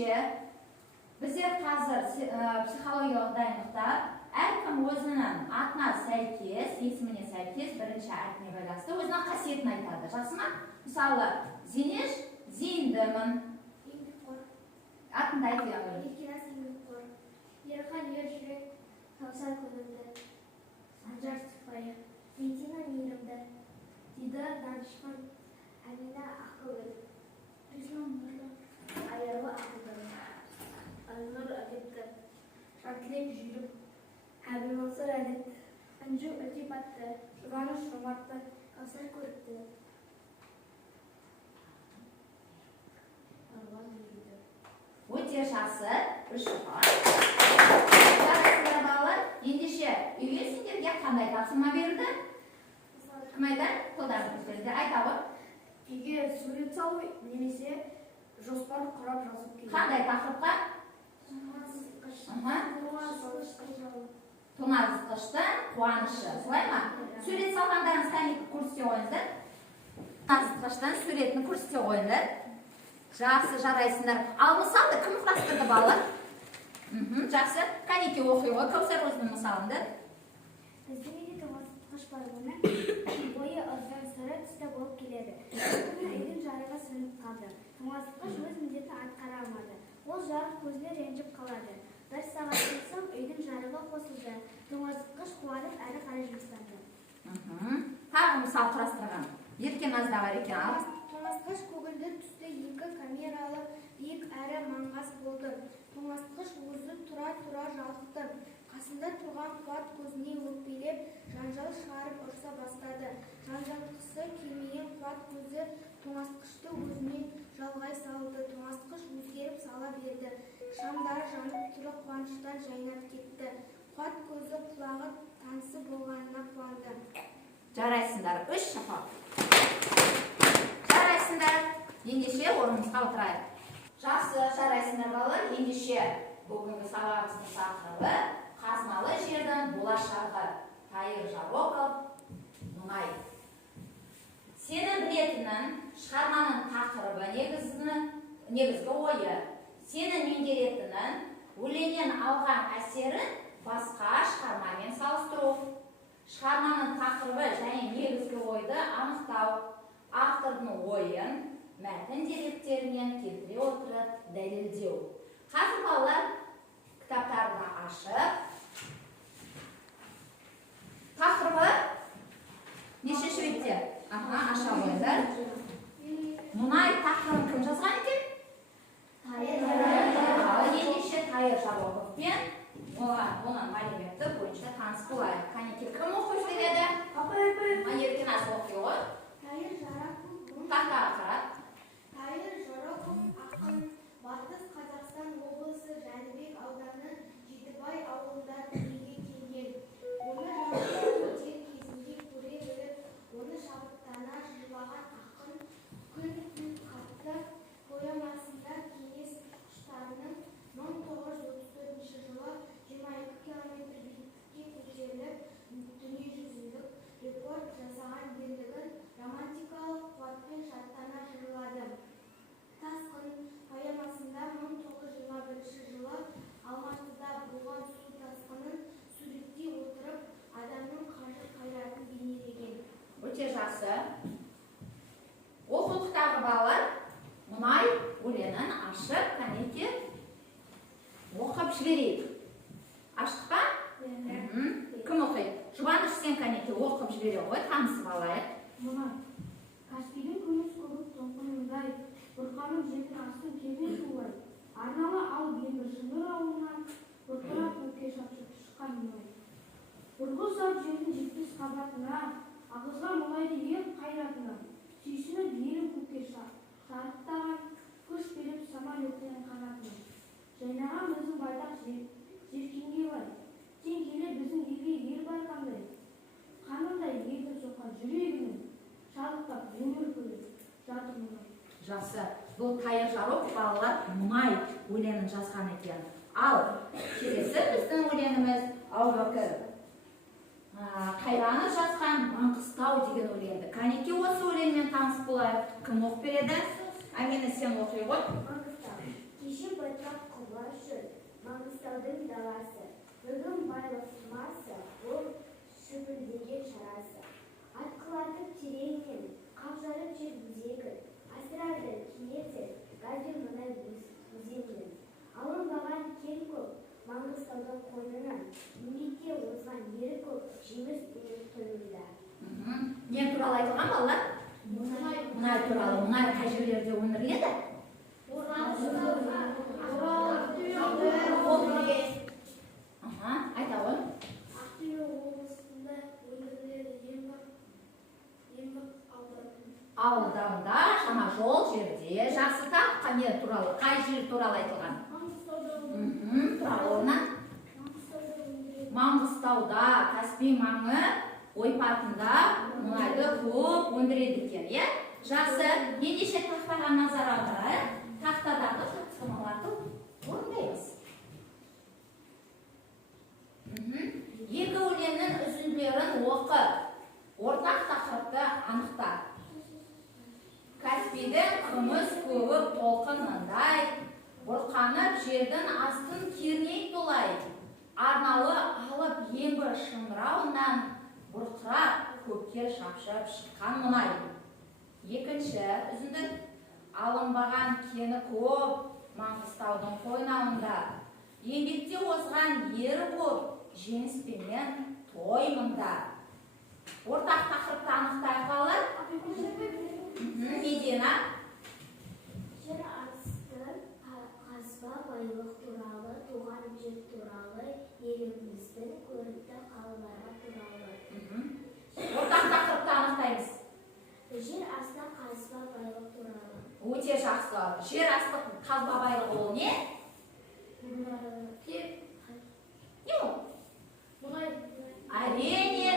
ендеше біздер қазір психологиялық дайындықта әркім өзінің атына сәйкес, есіміне сәйкес бірінші әрпіне байланысты өзінің қасиетін айтады. Жақсы ма? Мысалы, Зинеш зейіндімін. Атында айтып еді. Еркеназ еңбекқор. Ерхан ержүрек, Каусар көңілді. Санжар сыпайы. Медина мейірімді. Дидар данышпан. Әмина ақылды. Ризман нұрлы. Аярлы ақылды. Айнұр әдепті. Шартілек жүйрік. Әбілмансыр әдепті. Анжу ілтипатты. Жұбаныш жомартты. Каусар көрікті. Өте жақсы. Үш бар. Жарайсыздар балалар. Ендеше үйге сендерге қандай тапсырма берілді? Кім айтады? Қолдарыңыз көтеріңіздер. айта ғой. Үйге сурет салу немесе жоспар құрап жазып келу. Қандай тақырыпқа? Тоңазытқыштың қуанышы. Солай ма? Сурет салғандарыңыз қайнекті көрсете қойыңыздар. Тоңазытқыштың суретін көрсете қойыңыздар. Жақсы, жарайсыңдар. Ал мысалды кім құрастырды балалар? Жақсы. Қанеке оқи ғой, Каусар өзінің мысалында. Біздің үйде тоңазытқыш бар, оның бойы ұзын, сыры түсті болып келеді. Күні үйдің жарығы сөніп қалды. Тоңазытқыш өз міндетін атқара алмады. Ол жарық көзіне ренжіп қалады. Бір сағаттан соң үйдің жарығы қосылды. Тоңазытқыш қуанып әрі қарай жұмыстанды. Тағы мысал құрастырған. Еркеназ да бар екен, ал. Тоңазытқыш көгілдір түсті екі камералы биік әрі маңғаз болды. Тоңазытқыш өзі тұра жалықты. Қасында тұрған Қуат көзіне өкпелеп, жанжал шығарып ұрса бастады. Жанжалдықсы келмеген Қуат көзі тоңазытқышты өзіне жалғай салды. Тоңазытқыш өзгеріп сала берді. Шамдары жанып түрі қуаныштан жайнап кетті. Қуат көзі құлағы танысы болғанына қуанды. Жарайсыңдар. Үш шапақ. Жарайсыңдар. Ендеше орнымызға отырайық. Жақсы, жарайсыңдар балалар. Ендеше бүгінгі сабағымыздың тақырыбы қазыналы жердің болашағы. Тайыр Жароков, Мұнай. Сенің білетінің шығарманың тақырыбы негізгі ойы. Сенің меңгеретінің өлеңнен алған әсерін басқа шығармамен салыстыру. Шығарманың тақырыбы және негізгі ойды анықтау. Автордың ойын мәтін деректерінен келтіре отырып дәлелдеу. Қазір балалар кітаптарды ашып, тақырыбы нешінші бетте? Аша қойыңдар. Мұнай тақырыбын кім жазған екен? Ендеше Тайыр Жароковпен оның мәліметі бойынша таныс болайық. Қанеке кім оқып жүреді? Еркеназ оқиды. Тайыр Жароков Тақтаға қарап. Тайыр Жароков ақын, Батыс Қазақстан облысы Жәнібек ауданы Жетібай ауылында дүниеге келген. Оны Жароков өтер кезінде көре біліп, оны шабыттана жырлаған ақын күн қатты поэмасында кеңес ұшқыштарының 1934 жылы 22 километр биіктікке көтеріліп дүниежүзілік рекорд жасаған ерлігін романтикалық қуатпен шаттана жырлады. Тасқын поэмасында 1921 жылы Алматыда болған су тасқынын суреттей отырып, адамның қайратын бейнелеген. Өте жақсы. Оқулықтағы балалар Мұнай өлеңін ашып, қанеке оқып жіберейік. Аштық па? Кім оқиды? Жұбаныш сен қанеке оқып жібере ғой, танысып алайық. Мұнай. Каспийдің күміс көбік толқынындай, бұрқаның жетін астын кезін шулай. Арналы ал бемір шыңғыр ауылынан бұрқырап көкке шапшып шыққан мұнай. Бұрқыл сап жердің жетпіс қабатына, ағызған мұнайды ел қайратына, сүйсініп елім көкке шарықтаған, көш беріп самолеттен қанатына. Жайнаған біздің байтақ жеркенге бай, сен келе біздің елге ел бар қандай. Қанындай елді соққан жүрегінің, шалықтап өмір көре жатыр мұнай. Жақсы. Бұл Тайыр Жароков балалар Мұнай өлеңін жазған екен. Ал келесі біздің өлеңіміз Әубәкір Қайраны жазған Маңғыстау деген өлеңді. Қанеке осы өлеңмен таныс болайық. Кім оқып береді? Әмені сен оқи ғой. Кеше Маңғыстаудың даласы, бүгін байлық тұмасы, ол шүпілдеген шарасы. Атқылатып тереңнен, қапжарып жер өзегі, асырады киесі, газ бен мұнай өзенінен. Алынбаған кен көп, Маңғыстаудың қойнынан, еңбекке озған ері көп, жеміс өнер тойында. Не туралы айтылған балалар? Мұнай туралы. Мұнай қай жерлерде өндіріледі? Айта ғой. Ақтөбе облысында өндіріледі Ауданда, Жаңажол жерде. Жақсы таққа не туралы? Қай жер туралы айтылған? Туралы орнан? Маңғыстауда, Каспий маңы ойпатында мұнайды көп өндіреді екен, жақсы. Ендеше тақтаға назар аударайық. Тақтадағы тапсырмаларды орындаймыз. Екі өлеңнің үзінділерін оқы. Ортақ тақырыпты анықта. Каспийдің күміс көбік толқынындай, бұрқанып жердің астын керней толай. Арналы алып ембі шыңырауынан бұрқырап көкке шапшып шыққан мұнай. Екінші үзіндік. Алынбаған кені көп, Маңғыстаудың қойнауында. Еңбекте озған ері көп, жеңіспенен той мұнда. Ортақ тақырыпты анықтайық балалар. Медина. Жер асты қазба байлық туралы, туған жер туралы, еліміздің көрікті қалалары туралы. Ортақ тақырыпты анықтаймыз. Жер асты қазба байлық туралы. Өте жақсы. Жер асты қазба байлығы ол не? Не ол? Әрине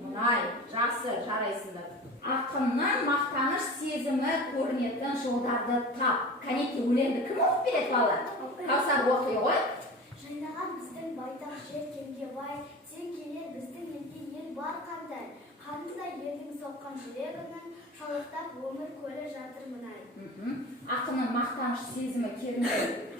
мұнай. Жақсы, жарайсыңдар. Ақынның мақтаныш сезімі көрінетін жолдарды тап. Кәнекей өлеңді кім оқып береді балалар? Каусар оқи ғой. Жайнаған біздің байтақ жер кемге бай, сен келер біздің елге ел бар қандай. Қанындай елдің соққан жүрегінің шалықтап өмір көлі жатыр мұнай. Ақынның мақтаныш сезімі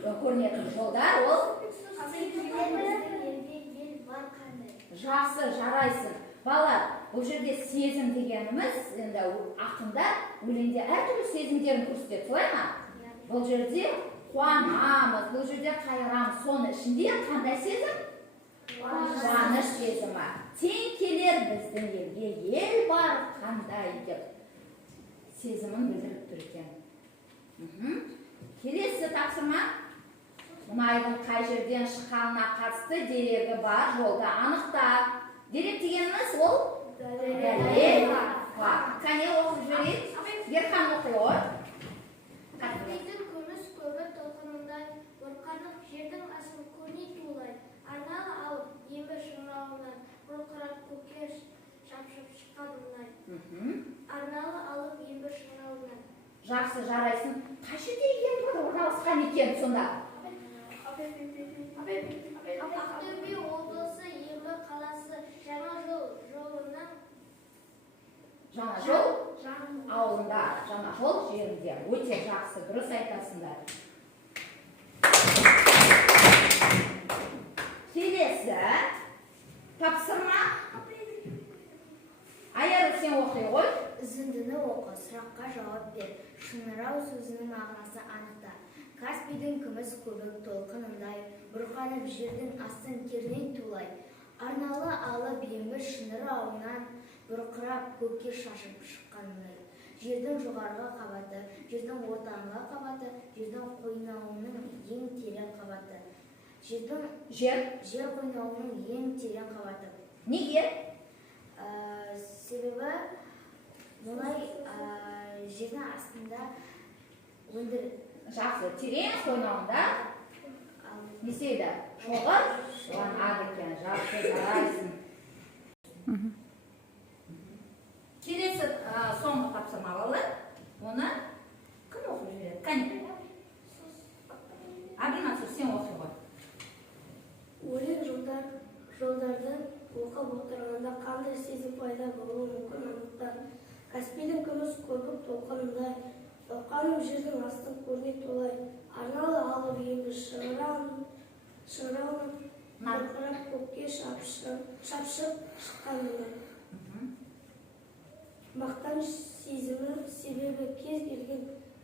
көрінетін жолдар ол? Сен келер біздің елге ел бар қандай. Жақсы, жарайсың. Балалар, бұл жерде сезім дегеніміз, енді ақында өлеңде әртүрлі сезімдерін көрсетеді, солай ма? Бұл жерде қуанамыз, бұл жерде қайырамыз. Соның ішінде қандай сезім? Қуаныш сезімі. Сен келер біздің елге ел бар қандай деп сезімін білдіріп тұр екен. Келесі тапсырма. Мұнайдың қай жерден шыққанына қатысты дерегі бар жолда анықта. Дерек дегеніміз ол? Дәлел. Кәне оқып жүрейік. Ерхан оқи ғой. Каспийдің күміс көбі толқынындай, бұрқанып жердің астын көрней тулай. Арналы алып ембі шыңырауынан, бұрқырап көкке шапшып шыққан мұнай. Арналы алып ембі шыңырауынан. Жақсы, жарайсың. Қай жерде ембі орналасқан екен сонда? Ақтөбе облысы Ембі қаласы Жаңажол жолынан. Жаңажол ауылында, Жаңажол жерінде. Өте жақсы, дұрыс айтасыңдар. Келесі тапсырма. Аяр, сен оқи ғой. Үзіндіні оқы, сұраққа жауап бер. Шыңырау сөзінің мағынасы анықта. Каспийдің күміс көбік толқынындай, бұрқанып жердің астын керней тулай. Арналы алып ембі шыңырауынан, бұрқырап көкке шашып шыққанындай. Жердің жоғарғы қабаты, жердің ортаңғы қабаты, жердің қойнауының ең терең қабаты. Жер қойнауының ең терең қабаты. Неге? Себебі мұнай жердің астында өндіріледі. Жақсы, терең қойнауында не істейді? Шоғыр шуланады екен. Жақсы, жарайсың. Келесі соңғы тапсырма балалар. Оны кім оқып жүреді? Кәне. Әбілмансұр, сен оқи ғой. Өлең жолдардың оқып отырғанда қандай сезім пайда болуы мүмкін анықтар. Каспийдің күміс көбік толқынындай, бұрқанып жердің астын көрней толай. Арналы алып ембі шыңырауынан, шырылып, бұрқырап көкке шапшып шыққан мұнай. Мақтаныш сезімі себебі кез келген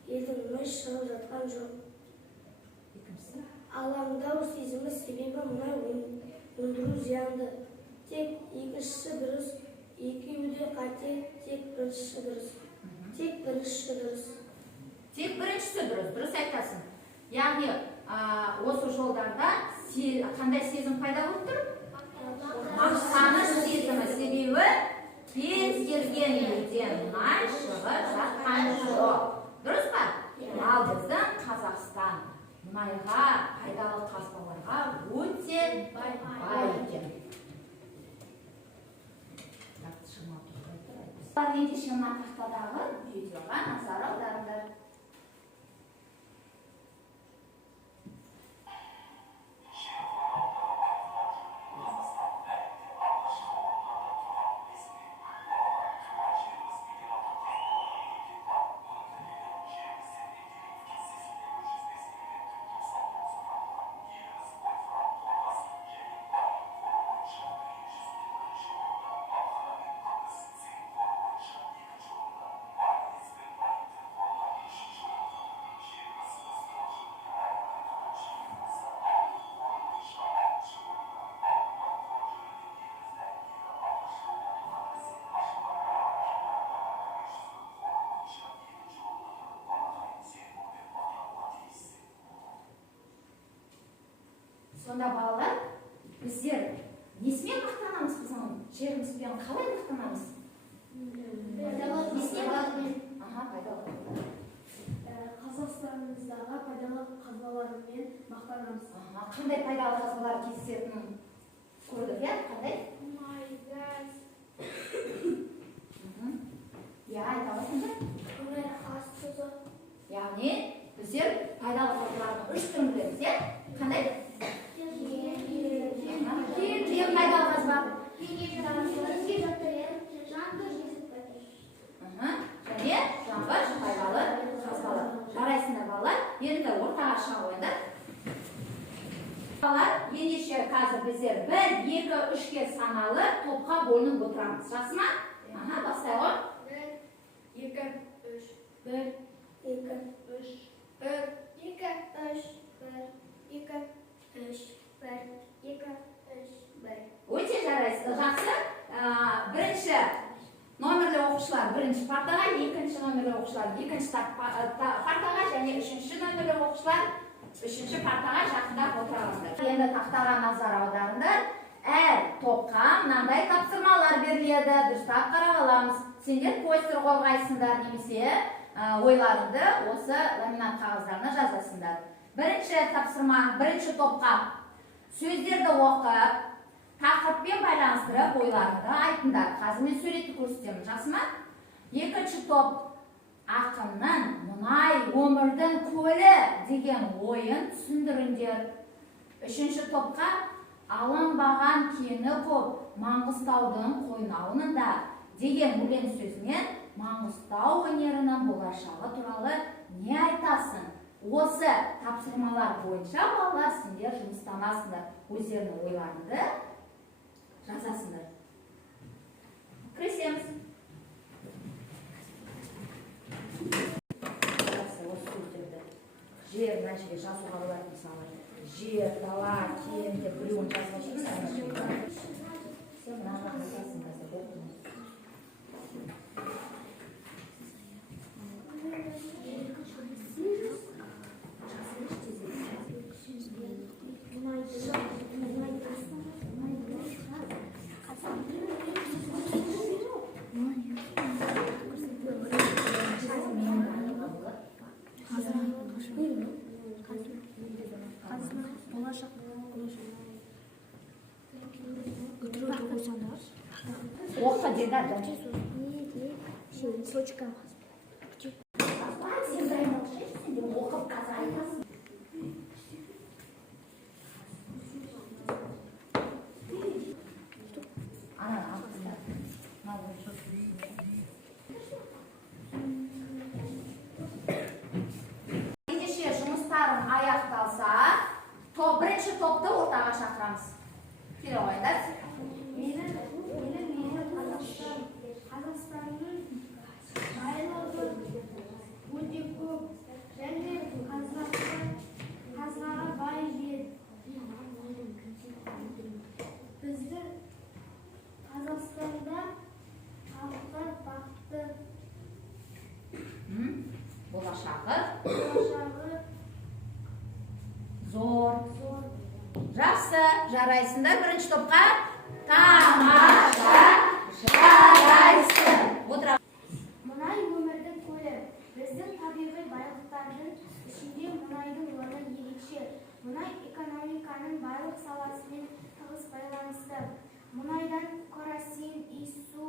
елдің мұнай шығып жатқан жоқ. Алаңдау сезімі себебі мұнай өндіру зиянды. Тек екіншісі дұрыс, екеуі де қате, тек біріншісі дұрыс. Тек біріншісі дұрыс, дұрыс айтасың. Яғни осы жолдарда қандай сезім пайда болып тұр? Мақтаныш сезімі себебі кез келген елден мұнай шығып жатқан жоқ. Дұрыс па? Ал біздің Қазақстан мұнайға, пайдалы қазбаларға өте бай екен. Ендеше мына тақтадағы видеоға назар аударыңдар. Сонда балалар, біздер несімен мақтанамыз біздің жерімізбен, қалай мақтанамыз? Қазақстанымыздағы пайдалы қазбалармен мақтанамыз. Қандай пайдалы қазбалар кездесетінін көрдік, иә? Қандай? Мұнай, газ. Айта аласыңдар? Мұнай, ас тұзы. Яғни, біздер пайдалы қазбалардың 3 түрін білеміз, иә? Қандай? Кем пайдалы қазба? Және жанғыш пайдалы қазбалар. Жарайсыңдар балалар, енді ортаға шыға қойыңдар. Балалар, ендеше қазір біздер 1, 2, 3-ке саналы топқа бөлініп отырамыз. Жақсы ма? Бастайғы. 1, 2, 3, 1, 2, 3, 1, 2, 3, 1, 2, 3, 1, 2, 3, 1. Өте жарайсыздар, жақсы. Бірінші номерлі оқушылар бірінші партаға, екінші номерлі оқушылар екінші партаға және үшінші номерлі оқушылар үшінші партаға жақындап отырыңыздар. Енді тақтаға назар аударыңдар. Әр топқа мынандай тапсырмалар беріледі. Дұрыстап қарап аламыз. Сендер постер қорғайсыңдар немесе ойларыңды осы ламинат қағаздарына жазасыңдар. Бірінші тапсырма, бірінші топқа сөздерді оқып, тақырыппен байланыстырып ойларыңды айтыңдар. Қазір мен суретті көрсетемін, жақсы ма? Екінші топ ақынның мұнай өмірдің көлі деген ойын түсіндіріңдер. Үшінші топқа алынбаған кені көп Маңғыстаудың қойнауында деген өлең сөзімен Маңғыстау өнерінің болашағы туралы не айтасың? Осы тапсырмалар бойынша балалар сендер жұмыстанасыңдар. Өздерінің ойларыңды жазасыңдар. Кірісеміз. Жер, мына жерге жазуға болады мысалы. Жер, дала, кен деп біреуін жазып отырсың. Сен мынаға жазасың қазір оқыңыз. Оқы деді. Сочка. Сен дайын оқышайсың, оқып қазір айтасың. Ендеше жұмыстарым аяқталса, Birinchi topda o'rtaga chaqiramiz. Kela qo'yinglar. Қазақстанның байлығы өте көп және қазынаға бай жер. Біздің Қазақстанда халықтар бақытты. Болашағы Зор. Жақсы, жарайсыңдар бірінші топқа. Тамаша, жарайсың. Отыра. Мұнай өмірдің көлі. Біздің табиғи байлықтардың ішінде мұнайдың орны ерекше. Мұнай экономиканың барлық саласымен тығыз байланысты. Мұнайдан керосин, иіс су,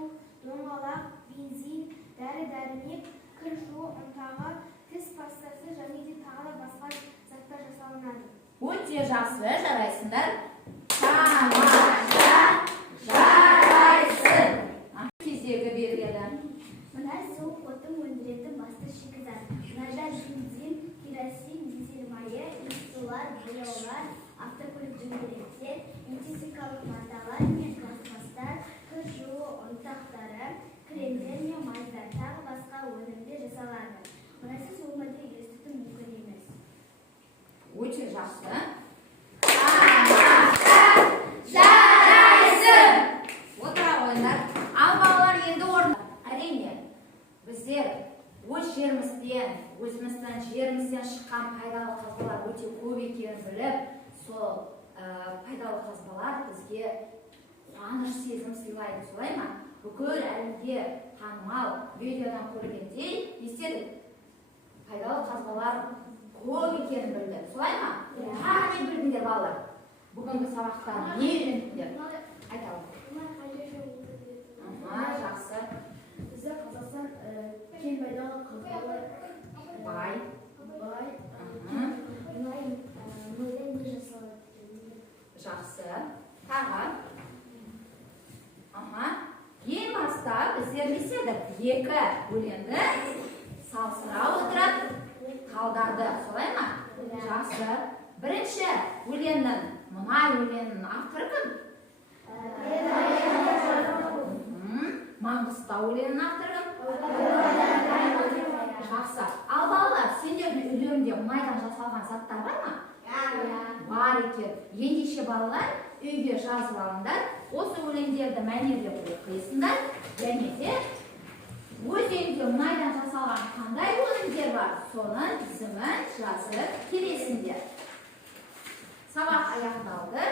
доңғалақ, бензин, дәрі-дәрмек, кір жуу ұнтағы, тіс пастасы және де тағы да басқа заттар жасалынады. Өте жақсы, жарайсыңдар. Тамаша, жарайсың. Кезегі белгілі. Мұнай суық отын өндіретін басты шикізат. Мұнайда бензин, керосин, дизель майы, иіс сулар, бояулар, автокөлік дөңгелектер, антисептикалық маталар мен пластмастар, кір жуу ұнтақтары, кремдер мен майдар тағы басқа өнімдер жасалады. Мұнайсыз өмірді елестету мүмкін емес. Өте жақсы. Тамаша, жарайсың. Отыра қойыңдар. Ал балалар енді орында. Әрине, біздер өз жерімізден шыққан пайдалы қазбалар өте көп екенін біліп, сол пайдалы қазбалар бізге қуаныш сезім сыйлайды, солай ма? Бүкіл әлемге танымал видеодан көргендей, естедік. Пайдалы қазбалар көп екенін білдік, солай ма? Тағы не білдіңдер балалар? Бүгінгі сабақта не үйрендіңдер? Айталым. Жақсы. Бізде Қазақстан кен пайдалы қазбалар Бай. мұнайдан не жасалады? Жақсы. Тағы. Ең баста біздер не істедік? Екі өлеңді салыстыра отырып талдады, солай ма? Жақсы. Бірінші өлеңнің, мұнай өлеңнің авторы кім? Маңғыстау өлеңнің авторы кім? Жақсы. Ал балалар, сендердің өлеңде мұнайдан жасалған заттар бар ма? Бар екен. Ендеше балалар, үйге жазып алыңдар. Осы өлеңдерді мәнерлеп оқисыңдар. Және де өз үйіңде мұнайдан жасалған қандай өнімдер бар, соның тізімін жазып келесіңдер. Сабақ аяқталды.